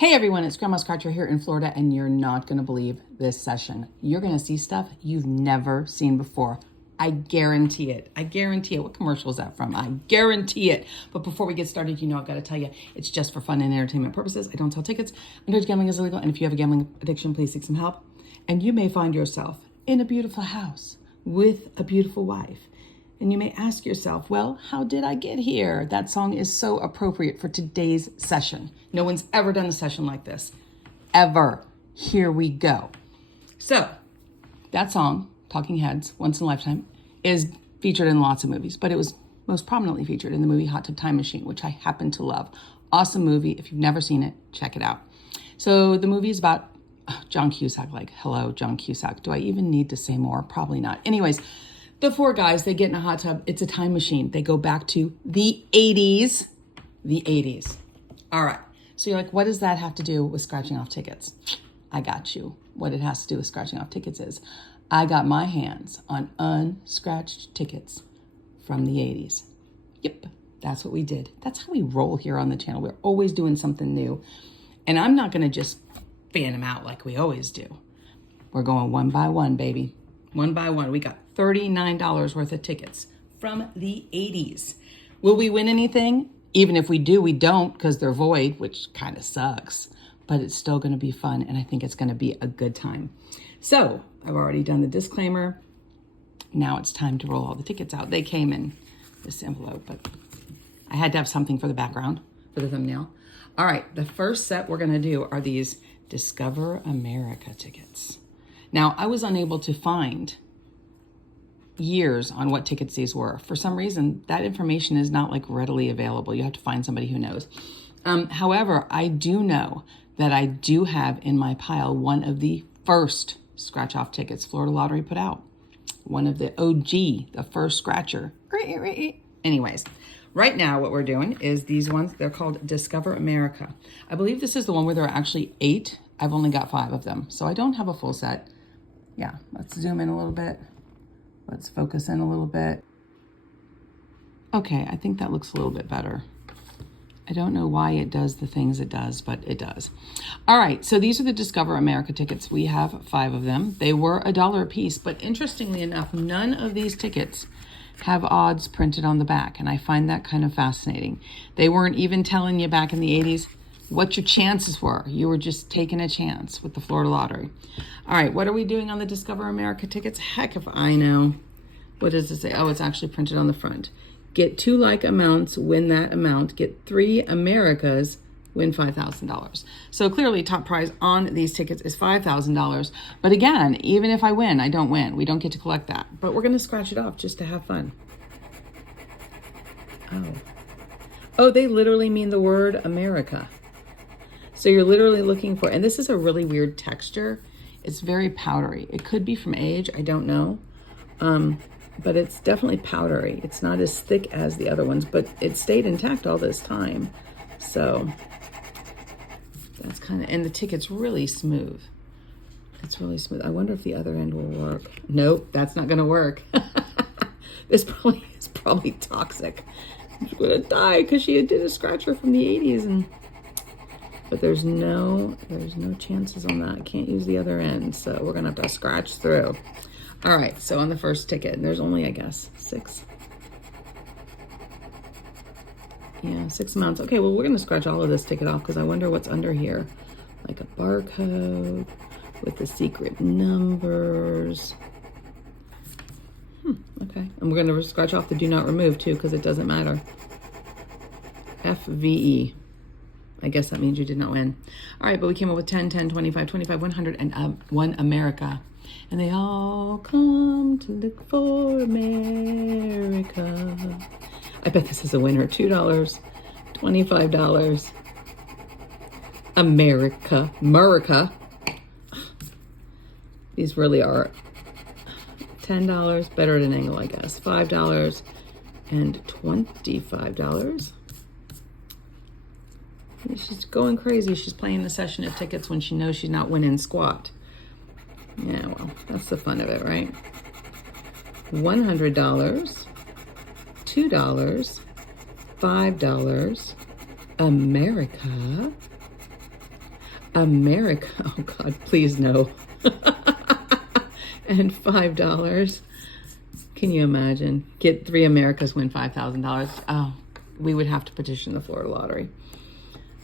Hey everyone, it's Grandma Scratcher here in Florida, and you're not going to believe this session. You're going to see stuff you've never seen before. I guarantee it. I guarantee it. What commercial is that from? I guarantee it. But before we get started, I've got to tell you, it's just for fun and entertainment purposes. I don't sell tickets. Underage gambling is illegal, and if you have a gambling addiction, please seek some help. And you may find yourself in a beautiful house with a beautiful wife. And you may ask yourself, well, how did I get here? That song is so appropriate for today's session. No one's ever done a session like this. Ever. Here we go. So, that song, Talking Heads, Once in a Lifetime, is featured in lots of movies, but it was most prominently featured in the movie Hot Tub Time Machine, which I happen to love. Awesome movie. If you've never seen it, check it out. So the movie is about John Cusack. Like, hello, John Cusack. Do I even need to say more? Probably not. Anyways, the four guys, they get in a hot tub. It's a time machine. They go back to the 80s. The 80s. All right. So you're like, what does that have to do with scratching off tickets? I got you. What it has to do with scratching off tickets is I got my hands on unscratched tickets from the 80s. Yep, that's what we did. That's how we roll here on the channel. We're always doing something new. And I'm not going to just fan them out like we always do. We're going one by one, baby. One by one. We got $39 worth of tickets from the 80s. Will we win anything? Even if we do, we don't, because they're void, which kind of sucks. But it's still going to be fun, and I think it's going to be a good time. So I've already done the disclaimer. Now it's time to roll all the tickets out. They came in this envelope, but I had to have something for the background, for the thumbnail. All right, the first set we're going to do are these Discover America tickets. Now, I was unable to find years on what tickets these were. For some reason, that information is not like readily available. You have to find somebody who knows. However, I do know that I do have in my pile one of the first scratch off tickets Florida Lottery put out. One of the OG, the first scratcher. Anyways, right now what we're doing is these ones, they're called Discover America. I believe this is the one where there are actually 8. I've only got 5 of them, so I don't have a full set. Yeah, let's zoom in a little bit. Let's focus in a little bit. Okay, I think that looks a little bit better. I don't know why it does the things it does, but it does. All right, so these are the Discover America tickets. We have 5 of them. They were $1 a piece, but interestingly enough, none of these tickets have odds printed on the back, and I find that kind of fascinating. They weren't even telling you back in the 80s what your chances were. You were just taking a chance with the Florida Lottery. All right, what are we doing on the Discover America tickets? Heck if I know. What does it say? Oh, it's actually printed on the front. Get 2 like amounts, win that amount. Get 3 Americas, win $5,000. So clearly top prize on these tickets is $5,000. But again, even if I win, I don't win. We don't get to collect that. But we're going to scratch it off just to have fun. Oh, they literally mean the word America. So you're literally looking for, and this is a really weird texture. It's very powdery. It could be from age, I don't know. But it's definitely powdery. It's not as thick as the other ones, but it stayed intact all this time. So that's kind of, and the ticket's really smooth. It's really smooth. I wonder if the other end will work. Nope, that's not gonna work. This probably is probably toxic. She's gonna die because she did a scratcher from the 80s, but there's no chances on that. I can't use the other end, so we're gonna have to scratch through. All right, so on the first ticket, and there's only, I guess, 6. Yeah, 6 amounts. Okay, well, we're gonna scratch all of this ticket off because I wonder what's under here. Like a barcode with the secret numbers. Okay, and we're gonna scratch off the do not remove too because it doesn't matter. FVE. I guess that means you did not win. All right, but we came up with 10, 10, 25, 25, 100, and 1 America. And they all come to look for America. I bet this is a winner. $2, $25. America. These really are $10, better at an angle, I guess. $5 and $25. She's going crazy. She's playing the session of tickets when she knows she's not winning squat. Yeah, well, that's the fun of it, right? $100, $2, $5, America, America. Oh God, please no. And $5. Can you imagine? Get 3 Americas, win $5,000. Oh, we would have to petition the Florida lottery.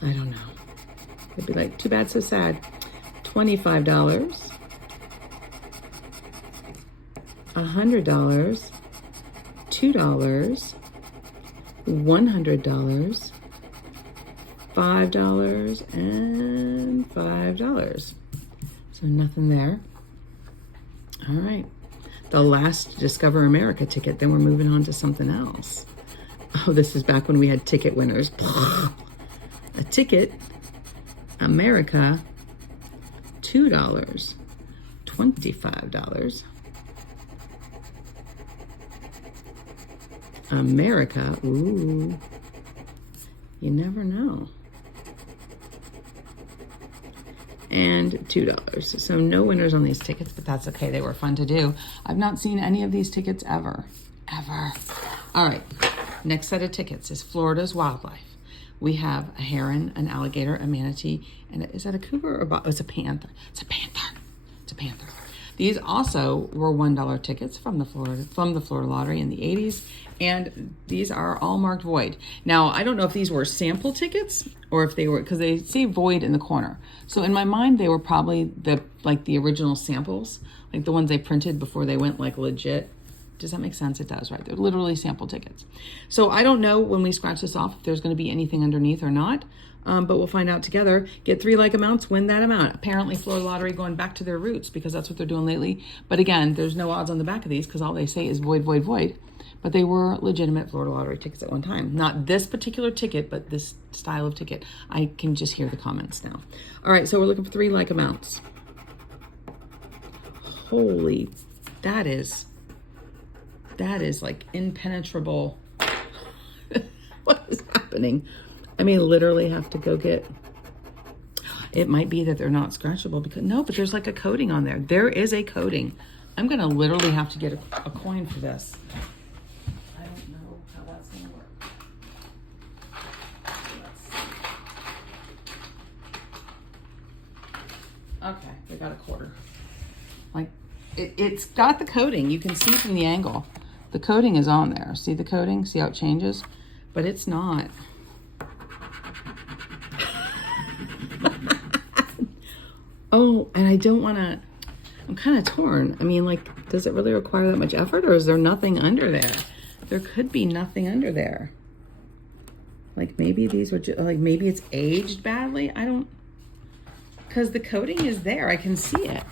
I don't know. It'd be like, too bad, so sad. $25, $100, $2, $100, $5, and $5. So nothing there. All right. The last Discover America ticket, then we're moving on to something else. Oh, this is back when we had ticket winners. A ticket, America, $2, $25. America, ooh, you never know. And $2. So no winners on these tickets, but that's okay. They were fun to do. I've not seen any of these tickets ever. All right, next set of tickets is Florida's wildlife. We have a heron, an alligator, a manatee, and is that a cougar or it's a panther? It's a panther. It's a panther. These also were $1 tickets from the Florida Lottery in the 80s, and these are all marked void. Now, I don't know if these were sample tickets or if they were, because they say void in the corner. So in my mind, they were probably the original samples, like the ones they printed before they went like legit. Does that make sense? It does, right? They're literally sample tickets. So I don't know when we scratch this off if there's going to be anything underneath or not, but we'll find out together. Get 3 like amounts, win that amount. Apparently Florida Lottery going back to their roots because that's what they're doing lately. But again, there's no odds on the back of these because all they say is void, void, void. But they were legitimate Florida Lottery tickets at one time. Not this particular ticket, but this style of ticket. I can just hear the comments now. All right, so we're looking for 3 like amounts. Holy, that is like impenetrable. What is happening? I mean, literally have to go get, it might be that they're not scratchable because, no, but there's like a coating on there. There is a coating. I'm going to literally have to get a coin for this. I don't know how that's going to work. Okay, we got a quarter. Like, it's got the coating. You can see from the angle. The coating is on there. See the coating? See how it changes? But it's not. Oh, and I don't want to, I'm kind of torn. I mean, like, does it really require that much effort or is there nothing under there? There could be nothing under there. Like maybe these were just, like maybe it's aged badly. I don't, because the coating is there. I can see it.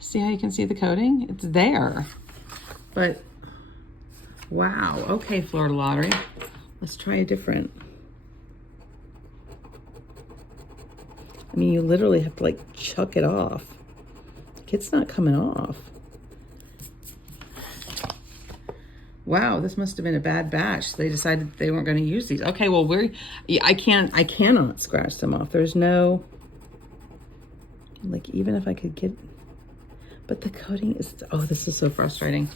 See how you can see the coating? It's there. But, wow. Okay, Florida Lottery. Let's try a different. I mean, you literally have to like chuck it off. It's not coming off. Wow, this must have been a bad batch. They decided they weren't going to use these. Okay, well, I cannot scratch them off. There's no, like, even if I could get, but the coating is, oh, this is so frustrating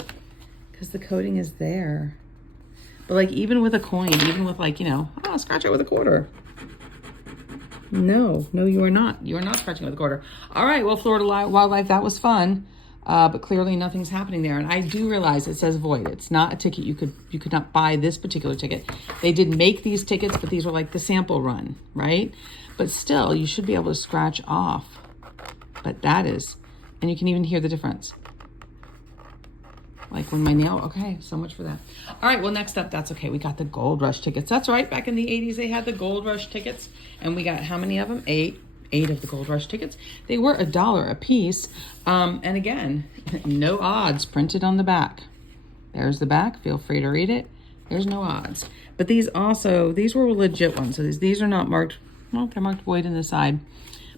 because the coating is there. But like, even with a coin, even with like, you know, oh, scratch it with a quarter. No, you are not. You are not scratching with a quarter. All right, well, Florida Wildlife, that was fun. But clearly nothing's happening there. And I do realize it says void. It's not a ticket. You could not buy this particular ticket. They did make these tickets, but these were like the sample run, right? But still, you should be able to scratch off. But that is, and you can even hear the difference. Like when my nail, okay, so much for that. All right, well, next up, that's okay. We got the Gold Rush tickets. That's right, back in the 80s, they had the Gold Rush tickets. And we got how many of them? Eight of the Gold Rush tickets. They were $1 a piece. And again, no odds printed on the back. There's the back. Feel free to read it. There's no odds. But these were legit ones. So these are not marked, well, they're marked void in the side.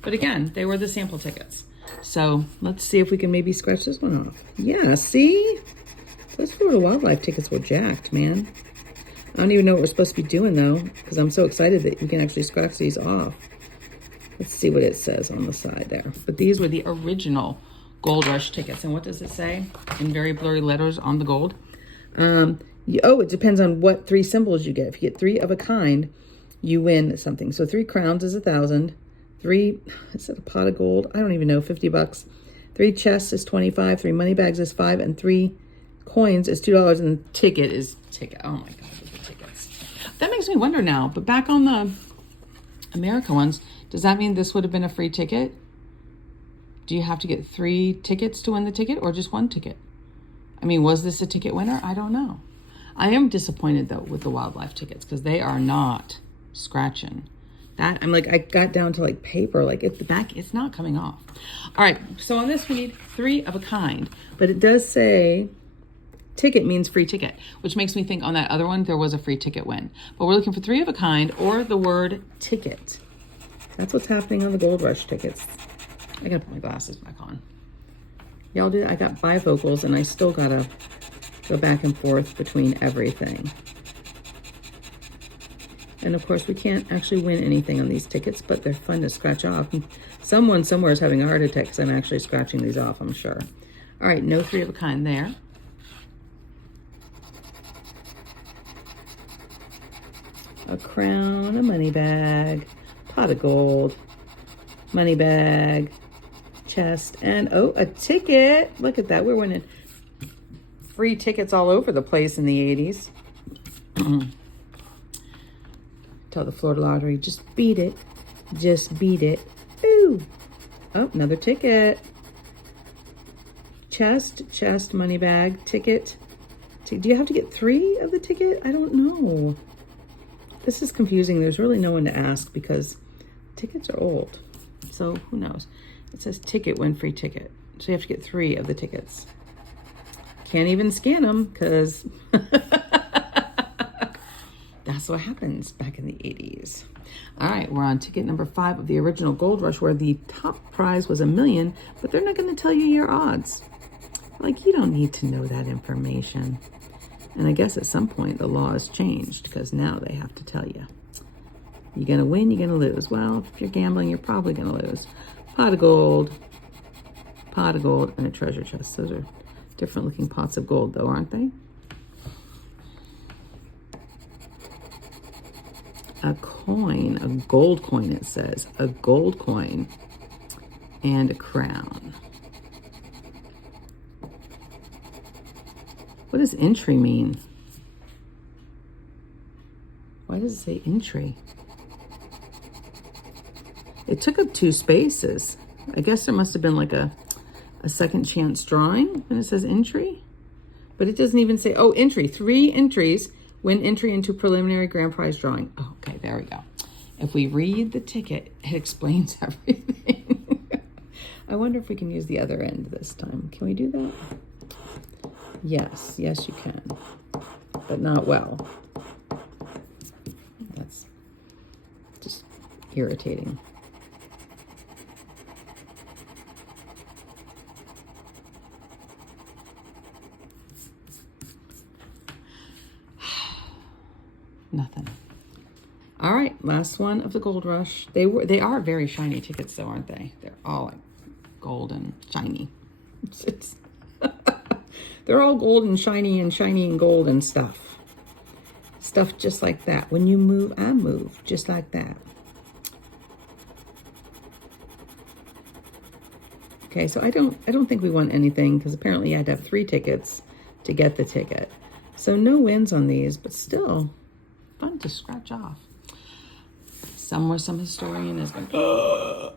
But again, they were the sample tickets. So let's see if we can maybe scratch this one off. Yeah, see? Those Florida Wildlife tickets were jacked, man. I don't even know what we're supposed to be doing, though, because I'm so excited that we can actually scratch these off. Let's see what it says on the side there. But these were the original Gold Rush tickets. And what does it say in very blurry letters on the gold? It depends on what 3 symbols you get. If you get 3 of a kind, you win something. So 3 crowns is 1,000. 3, is it a pot of gold? I don't even know, 50 bucks. 3 chests is 25, 3 money bags is 5, and 3 coins is $2, and the ticket is ticket. Oh my God, the tickets. That makes me wonder now, but back on the America ones, does that mean this would have been a free ticket? Do you have to get 3 tickets to win the ticket or just 1 ticket? I mean, was this a ticket winner? I don't know. I am disappointed though with the wildlife tickets because they are not scratching. That I'm like, I got down to like paper, like at the back, it's not coming off. All right, so on this we need 3 of a kind, but it does say ticket means free ticket, which makes me think on that other one there was a free ticket win. But we're looking for 3 of a kind or the word ticket. That's what's happening on the Gold Rush tickets. I gotta put my glasses back on. Y'all do, I got bifocals and I still gotta go back and forth between everything. And of course we can't actually win anything on these tickets, but they're fun to scratch off. Someone somewhere is having a heart attack because I'm actually scratching these off, I'm sure. All right, no 3 of a kind there. A crown, a money bag, pot of gold, money bag, chest, and oh, a ticket. Look at that. We're winning free tickets all over the place in the 80s. Tell the Florida Lottery, just beat it. Just beat it. Ooh. Oh, another ticket. Chest, money bag, ticket. Do you have to get 3 of the ticket? I don't know. This is confusing. There's really no one to ask because tickets are old. So who knows? It says ticket win free ticket. So you have to get 3 of the tickets. Can't even scan them because that's what happens back in the 80s. All right, we're on ticket number 5 of the original Gold Rush where the top prize was $1 million, but they're not going to tell you your odds. Like, you don't need to know that information. And I guess at some point the law has changed because now they have to tell you. You're going to win, you're going to lose. Well, if you're gambling, you're probably going to lose. Pot of gold, and a treasure chest. Those are different looking pots of gold though, aren't they? A coin, a gold coin it says. A gold coin and a crown. What does entry mean? Why does it say entry? It took up 2 spaces. I guess there must have been like a second chance drawing when it says entry. But it doesn't even say, oh, entry. 3 entries win entry into preliminary grand prize drawing. Oh, okay, there we go. If we read the ticket, it explains everything. I wonder if we can use the other end this time. Can we do that? Yes, you can, but not well. That's just irritating. Nothing. All right, last one of the Gold Rush. They are very shiny tickets though, aren't they? They're all like gold and shiny. It's they're all gold and shiny and gold and stuff. Stuff just like that. When you move, I move. Just like that. Okay, so I don't think we want anything because apparently you had to have 3 tickets to get the ticket. So no wins on these, but still fun to scratch off. Somewhere some historian is going, ugh.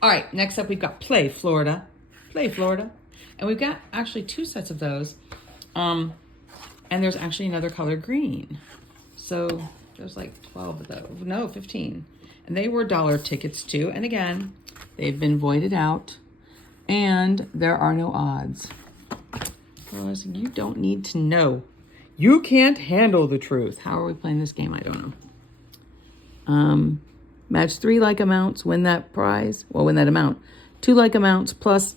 All right, next up we've got Play Florida. Play Florida. And we've got actually 2 sets of those. And there's actually another color green. So there's like 12 of those. No, 15. And they were dollar tickets too. And again, they've been voided out. And there are no odds. Well, you don't need to know. You can't handle the truth. How are we playing this game? I don't know. Match 3 like amounts, win that prize. Well, win that amount. 2 like amounts plus...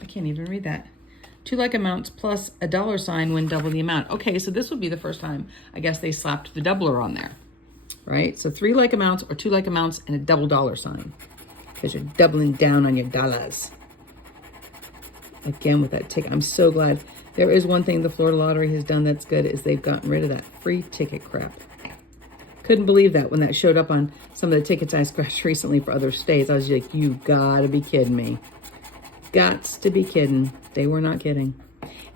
I can't even read that. 2 like amounts plus a $sign win double the amount. Okay, so this would be the first time, I guess, they slapped the doubler on there, right? So 3 like amounts or 2 like amounts and a double $sign because you're doubling down on your dollars. Again, with that ticket, I'm so glad. There is one thing the Florida Lottery has done that's good is they've gotten rid of that free ticket crap. Couldn't believe that when that showed up on some of the tickets I scratched recently for other states. I was like, you gotta be kidding me. Gots to be kidding. They were not kidding.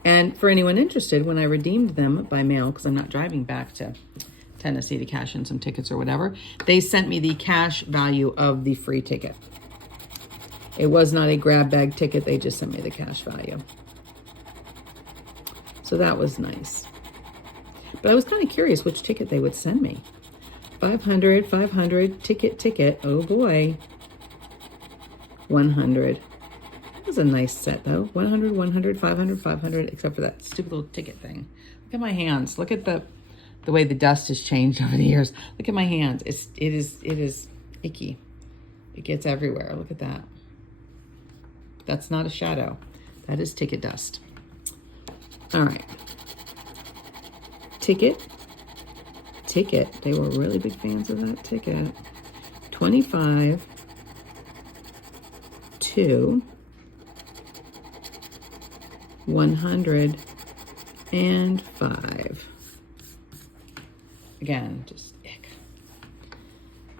And for anyone interested, when I redeemed them by mail, because I'm not driving back to Tennessee to cash in some tickets or whatever, they sent me the cash value of the free ticket. It was not a grab bag ticket. They just sent me the cash value. So that was nice. But I was kind of curious which ticket they would send me. 500, 500, ticket. Oh boy. 100. That was a nice set though. 100, 100, 500, 500, except for that stupid little ticket thing. Look at my hands. Look at the way the dust has changed over the years. Look at my hands. It is icky. It gets everywhere. Look at that. That's not a shadow. That is ticket dust. All right. Ticket. They were really big fans of that ticket. 25 to 105. Again, just ick.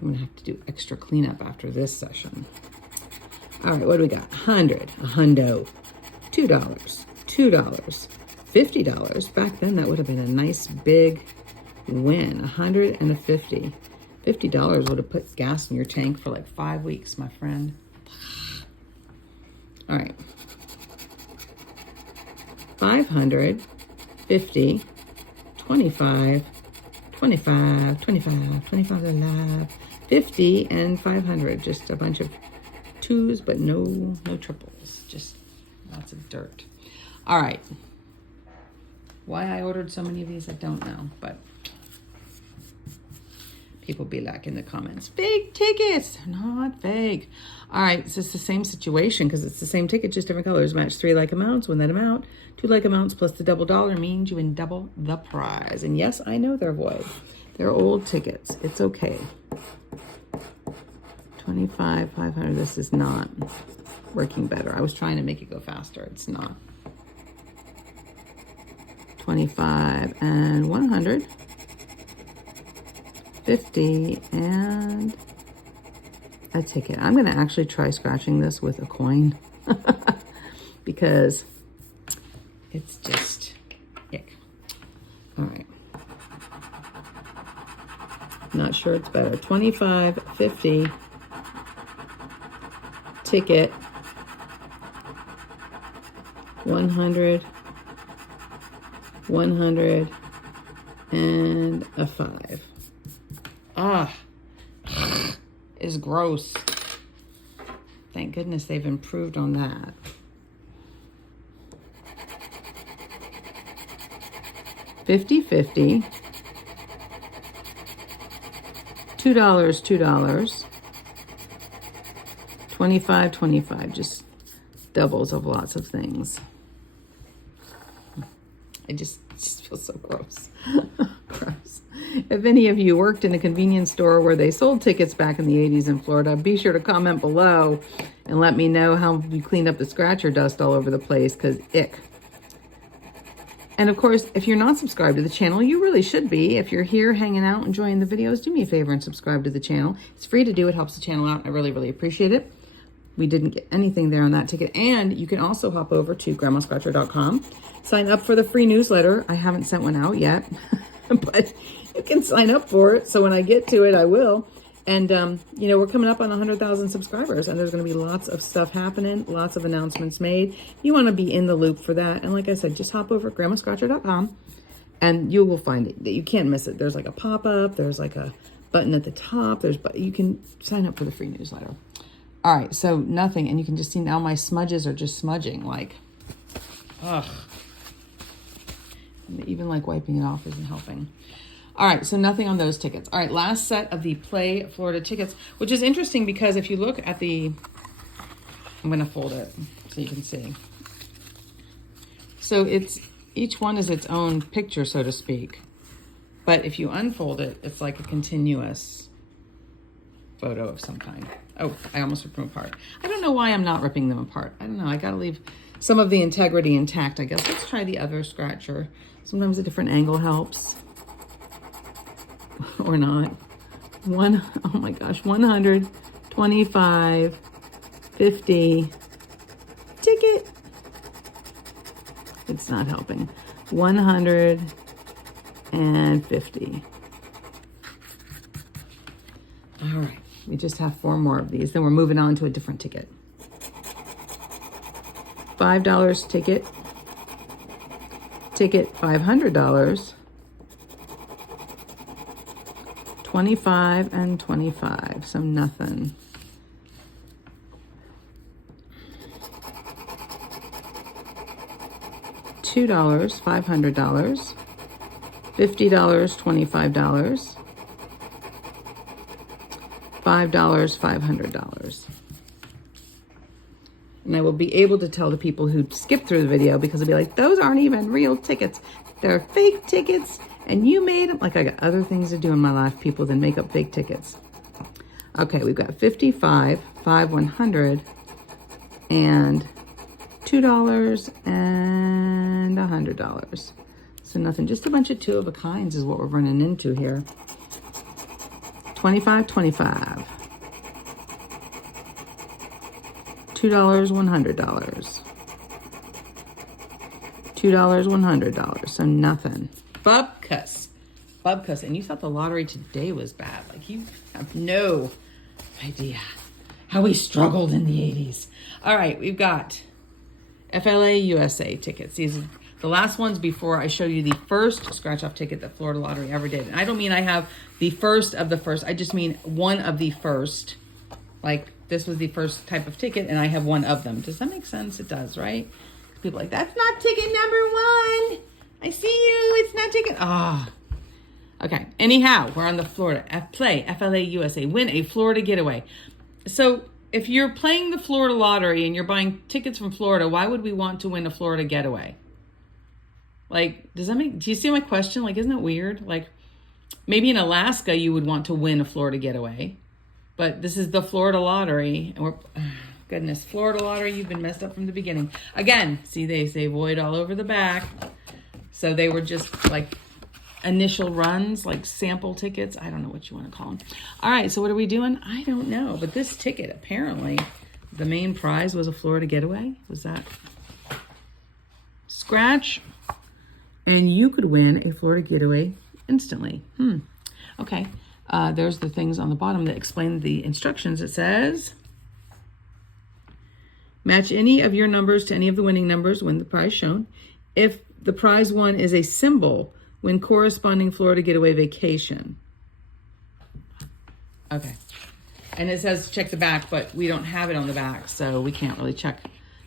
I'm gonna have to do extra cleanup after this session. All right, what do we got? 100, a hundo, $2, $50. Back then, that would have been a nice big win. 150. $50 would have put gas in your tank for like 5 weeks, my friend. All right. 500, 50, 25, 25, 25, 25 alive, 50, and 500. Just a bunch of twos, but no triples. Just lots of dirt. All right. Why I ordered so many of these, I don't know, but people be like in the comments, fake tickets. They're not fake. All right, so it's the same situation because it's the same ticket, just different colors. Match 3 like amounts, win that amount. 2 like amounts plus the double dollar means you win double the prize. And yes, I know they're void. They're old tickets. It's okay. 25, 500. This is not working better. I was trying to make it go faster. It's not. 25 and 100. 50 and a ticket. I'm going to actually try scratching this with a coin because it's just ick. All right. Not sure it's better. 25, 50, ticket, 100, 100, and a 5. Ah, is gross. Thank goodness they've improved on that. $50, $2, $25, just doubles of lots of things. I just feel so gross. Gross. If any of you worked in a convenience store where they sold tickets back in the 80s in Florida, be sure to comment below and let me know how you cleaned up the scratcher dust all over the place, because ick. And of course, if you're not subscribed to the channel, you really should be. If you're here hanging out, enjoying the videos, do me a favor and subscribe to the channel. It's free to do. It helps the channel out. I really, really appreciate it. We didn't get anything there on that ticket. And you can also hop over to grandmascratcher.com, sign up for the free newsletter. I haven't sent one out yet, but you can sign up for it. So when I get to it, I will. And, you know, we're coming up on 100,000 subscribers, and there's going to be lots of stuff happening, lots of announcements made. You want to be in the loop for that. And like I said, just hop over at grandmascratcher.com and you will find it. You can't miss it. There's like a pop-up. There's like a button at the top. You can sign up for the free newsletter. All right, so nothing. And you can just see now my smudges are just smudging. Like, ugh. And even like wiping it off isn't helping. All right, so nothing on those tickets. All right, last set of the Play Florida tickets, which is interesting because if you look at the, I'm gonna fold it so you can see. So each one is its own picture, so to speak. But if you unfold it, it's like a continuous photo of some kind. Oh, I almost ripped them apart. I don't know why I'm not ripping them apart. I don't know, I gotta leave some of the integrity intact, I guess. Let's try the other scratcher. Sometimes a different angle helps. or not. Oh my gosh, 100, 25, 50, ticket. It's not helping. 150. All right, we just have 4 more of these. Then we're moving on to a different ticket. $5 ticket. Ticket $500. 25 and 25, so nothing. $2, $500. $50, $25. $5, $500. And I will be able to tell the people who skip through the video, because they'll be like, those aren't even real tickets. They're fake tickets, and you made them. Like, I got other things to do in my life, people, than make up fake tickets. Okay, we've got 55, 5, 100, and $2 and $100. So nothing, just a bunch of 2 of a kinds is what we're running into here. 25, 25. $2, $100. $2, $100. So nothing. Bubkus. And you thought the lottery today was bad. Like, you have no idea how we struggled in the 80s. All right, we've got FLA USA tickets. These are the last ones before I show you the first scratch-off ticket that Florida Lottery ever did. And I don't mean I have the first of the first. I just mean one of the first. Like, this was the first type of ticket, and I have one of them. Does that make sense? It does, right? People are like, that's not ticket number 1. I see you. It's not ticket. Okay. Anyhow, we're on the Florida FLA USA. Win a Florida getaway. So if you're playing the Florida Lottery and you're buying tickets from Florida, why would we want to win a Florida getaway? Like, do you see my question? Like, isn't it weird? Like, maybe in Alaska you would want to win a Florida getaway, but this is the Florida Lottery, and goodness, Florida Lottery, you've been messed up from the beginning. Again, see, they say void all over the back. So they were just like initial runs, like sample tickets. I don't know what you want to call them. All right, so what are we doing? I don't know, but this ticket, apparently, the main prize was a Florida getaway. Was that? Scratch, and you could win a Florida getaway instantly. Okay, there's the things on the bottom that explain the instructions. It says, match any of your numbers to any of the winning numbers, win the prize shown. If the prize won is a symbol, win corresponding Florida getaway vacation. Okay. And it says check the back, but we don't have it on the back, so we can't really check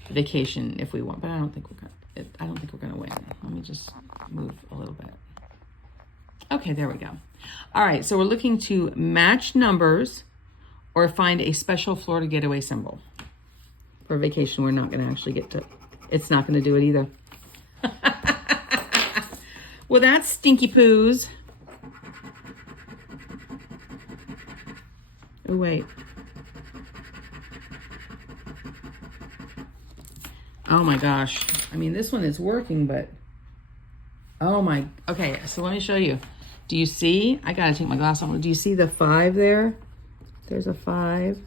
the vacation if we want. But I don't think we're gonna win. Let me just move a little bit. Okay, there we go. All right, so we're looking to match numbers or find a special Florida getaway symbol. For vacation, we're not gonna actually get to, it's not gonna do it either. Well, that's stinky poos. Oh, wait. Oh my gosh. I mean, this one is working, but oh my, okay, so let me show you. Do you see? I gotta take my glass off. Do you see the 5 there? There's a 5.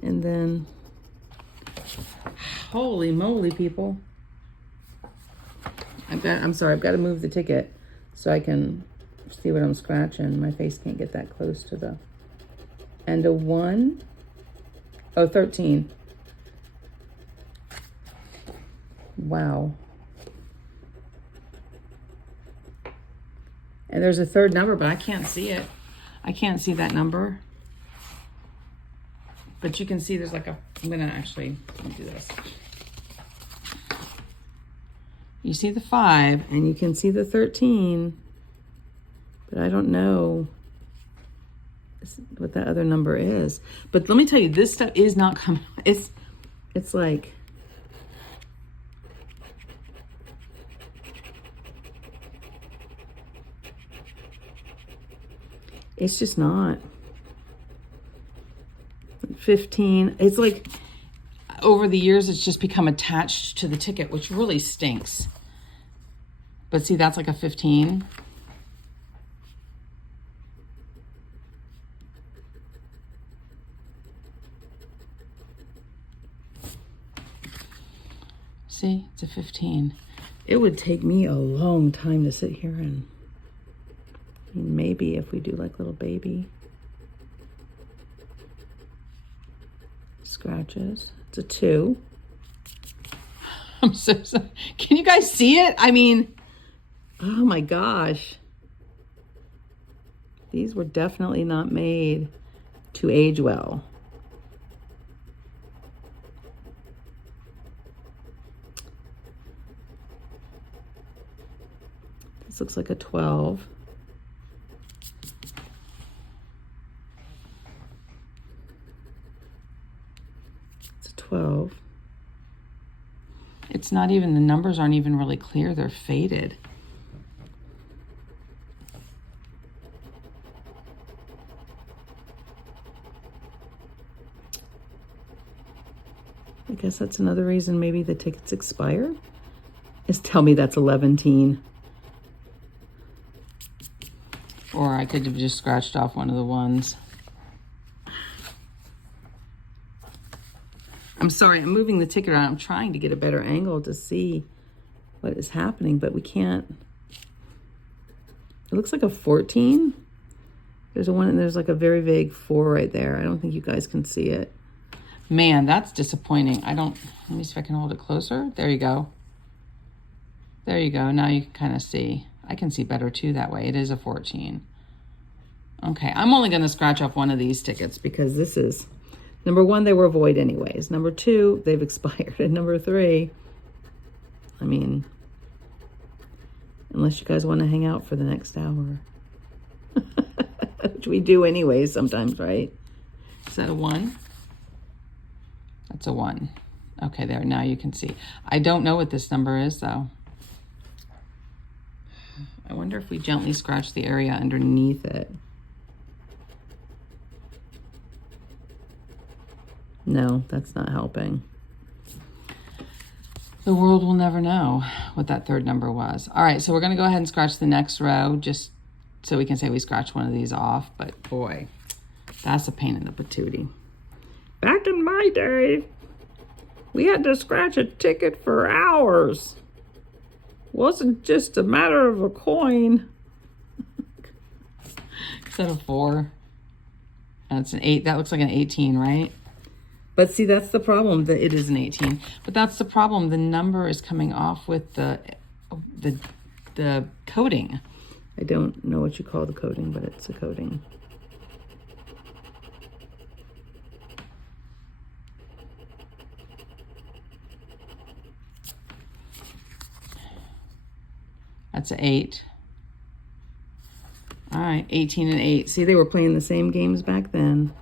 And then, holy moly, people. I'm sorry, I've got to move the ticket so I can see what I'm scratching. My face can't get that close to the, and a 1. Oh, 13. Wow. And there's a 3rd number, but I can't see it. I can't see that number. But you can see there's like a, I'm gonna actually do this. You see the 5 and you can see the 13, but I don't know what that other number is. But let me tell you, this stuff is not coming. It's like, it's just not. 15. It's like, over the years, it's just become attached to the ticket, which really stinks. But see, that's like a 15. See, it's a 15. It would take me a long time to sit here and, I mean, maybe if we do like little baby scratches. It's a 2. I'm so sorry. Can you guys see it? I mean, oh my gosh. These were definitely not made to age well. This looks like a 12. It's a 12. It's not even, the numbers aren't even really clear. They're faded. I guess that's another reason maybe the tickets expire, is tell me that's 11-teen. Or I could have just scratched off one of the ones. I'm sorry, I'm moving the ticket around. I'm trying to get a better angle to see what is happening, but we can't. It looks like a 14. There's a one, and there's like a very vague 4 right there. I don't think you guys can see it. Man, that's disappointing. Let me see if I can hold it closer. There you go. There you go. Now you can kind of see. I can see better too that way. It is a 14. Okay, I'm only going to scratch off one of these tickets because this is, number 1, they were void anyways. Number 2, they've expired. And number 3, I mean, unless you guys want to hang out for the next hour. Which we do anyways sometimes, right? Is that a 1? That's a 1. Okay, there, now you can see. I don't know what this number is though. I wonder if we gently scratch the area underneath it. No, that's not helping. The world will never know what that 3rd number was. All right, so we're going to go ahead and scratch the next row just so we can say we scratched one of these off. But boy, that's a pain in the patootie. Back in my day, we had to scratch a ticket for hours. Wasn't just a matter of a coin. Is that a 4? That's an 8. That looks like an 18, right? But see, that's the problem, that it is an 18. But that's the problem. The number is coming off with the coating. I don't know what you call the coating, but it's a coating. That's an 8. All right, 18 and 8. See, they were playing the same games back then.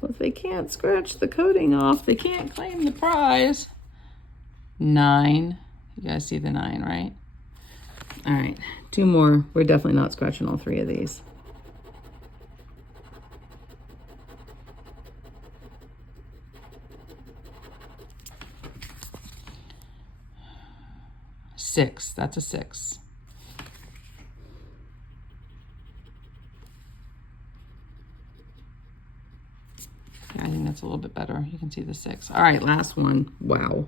Well, if they can't scratch the coating off, they can't claim the prize. 9. You guys see the 9, right? All right, 2 more. We're definitely not scratching all 3 of these. Six. That's a 6. I think that's a little bit better. You can see the 6. All right, last one. Wow.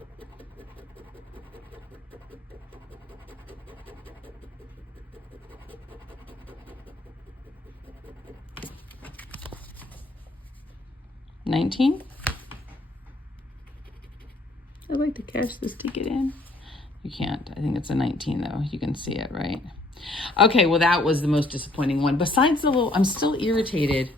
$19. I'd like to cash this ticket in. You can't. I think it's a 19 though. You can see it, right? Okay, well that was the most disappointing one. Besides the little, I'm still irritated.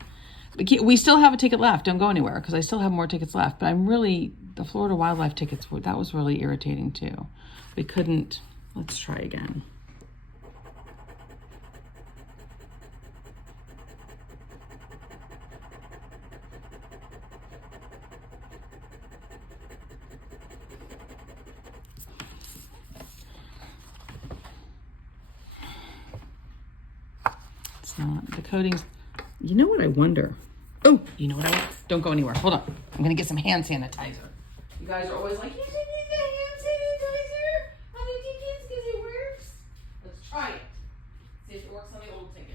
We still have a ticket left. Don't go anywhere because I still have more tickets left. But I'm really, the Florida wildlife tickets, that was really irritating too. We couldn't, let's try again. It's not. The coatings. You know what I wonder? Oh, you know what I want? Don't go anywhere. Hold on. I'm going to get some hand sanitizer. You guys are always like, you should use the hand sanitizer on the tickets because it works. Let's try it. See if it works on the old tickets.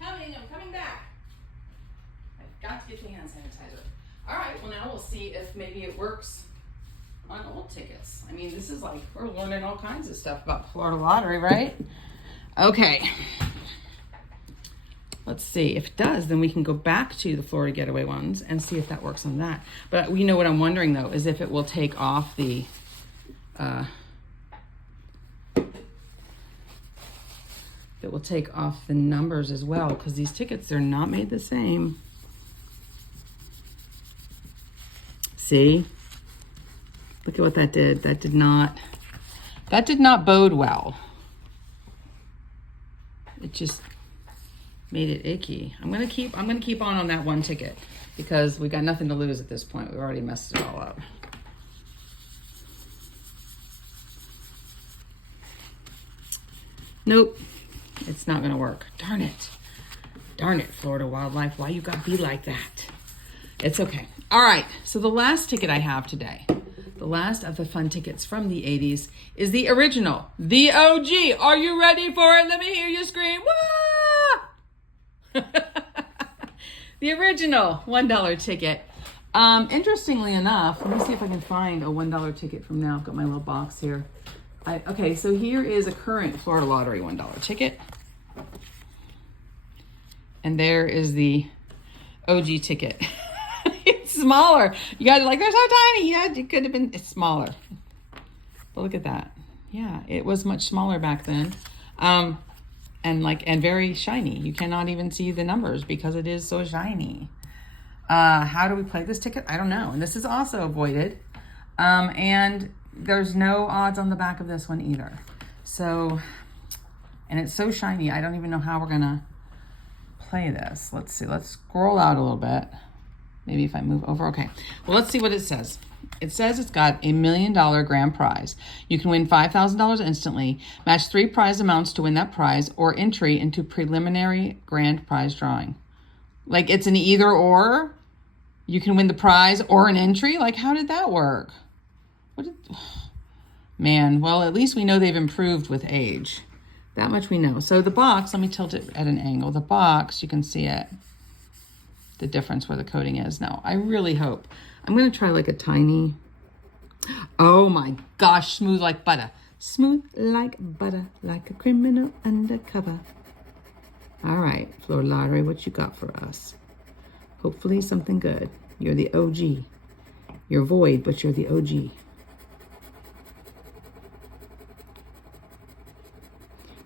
I'm coming back. I've got to get the hand sanitizer. All right, well now we'll see if maybe it works on old tickets. I mean, this is like, we're learning all kinds of stuff about Florida Lottery, right? Okay. Let's see. If it does, then we can go back to the Florida Getaway ones and see if that works on that. But you know what I'm wondering though, is if it will take off the, it will take off the numbers as well, because these tickets, they're not made the same. See? Look at what that did. That did not bode well. It just made it icky. I'm gonna keep on that one ticket because we got nothing to lose at this point. We've already messed it all up. Nope. It's not gonna work. Darn it. Darn it, Florida Wildlife. Why you gotta be like that? It's okay. All right, so the last ticket I have today, the last of the fun tickets from the 80s, is the original, the OG. Are you ready for it? Let me hear you scream. Wah! The original $1 ticket. Interestingly enough, let me see if I can find a $1 ticket from now. I've got my little box here. Okay, so here is a current Florida Lottery $1 ticket. And there is the OG ticket. It's smaller. You guys are like, they're so tiny. Yeah, it could have been, it's smaller. But look at that. Yeah, it was much smaller back then. And very shiny. You cannot even see the numbers because it is so shiny. How do we play this ticket? I don't know. And this is also avoided. And there's no odds on the back of this one either. So, and it's so shiny, I don't even know how we're gonna play this. Let's see, let's scroll out a little bit. Maybe if I move over, okay. Well, let's see what it says. It says it's got $1 million grand prize. You can win $5,000 instantly, match 3 prize amounts to win that prize, or entry into preliminary grand prize drawing. Like it's an either or? You can win the prize or an entry? Like how did that work? Man, well, at least we know they've improved with age. That much we know. So the box, let me tilt it at an angle. The box, you can see it. The difference where the coating is. Now, I really hope. I'm going to try like a tiny, oh my gosh, smooth like butter. Smooth like butter, like a criminal undercover. All right, Florida Lottery, what you got for us? Hopefully something good. You're the OG. You're void, but you're the OG.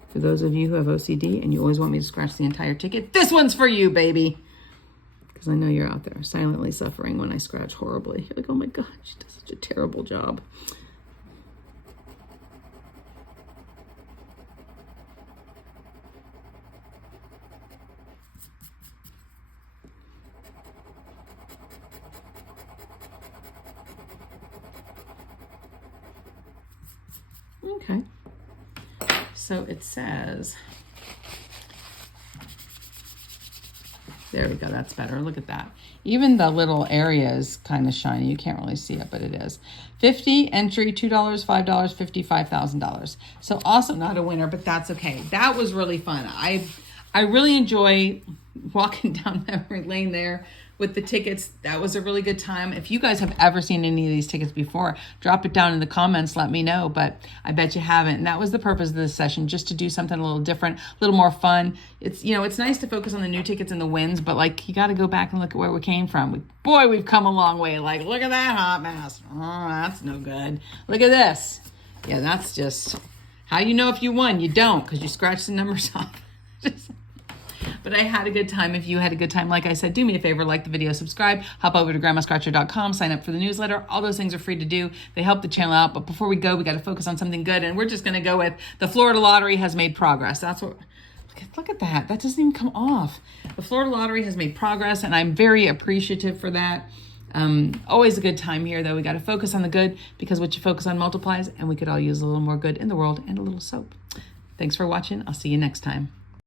For those of you who have OCD and you always want me to scratch the entire ticket, this one's for you, baby. Because I know you're out there silently suffering when I scratch horribly. You're like, oh my God, she does such a terrible job. Okay. So it says, there we go, that's better. Look at that. Even the little area is kind of shiny. You can't really see it, but it is. 50, entry, $2, $5, $50, $5,000. So also not a winner, but that's okay. That was really fun. I really enjoy walking down memory lane there with the tickets. That was a really good time. If you guys have ever seen any of these tickets before, drop it down in the comments, let me know, but I bet you haven't. And that was the purpose of this session, just to do something a little different, a little more fun. It's, you know, it's nice to focus on the new tickets and the wins, but like, you got to go back and look at where we came from. Boy, we've come a long way. Like, look at that hot mess. Oh, that's no good. Look at this. Yeah, that's just how you know if you won. You don't, because you scratch the numbers off. But I had a good time. If you had a good time, like I said, do me a favor, like the video, subscribe, hop over to grandmascratcher.com, sign up for the newsletter. All those things are free to do. They help the channel out. But before we go, we got to focus on something good. And we're just going to go with the Florida Lottery has made progress. That's what, look Look at that. That doesn't even come off. The Florida Lottery has made progress, and I'm very appreciative for that. Always a good time here, though. We got to focus on the good, because what you focus on multiplies, and we could all use a little more good in the world and a little soap. Thanks for watching. I'll see you next time.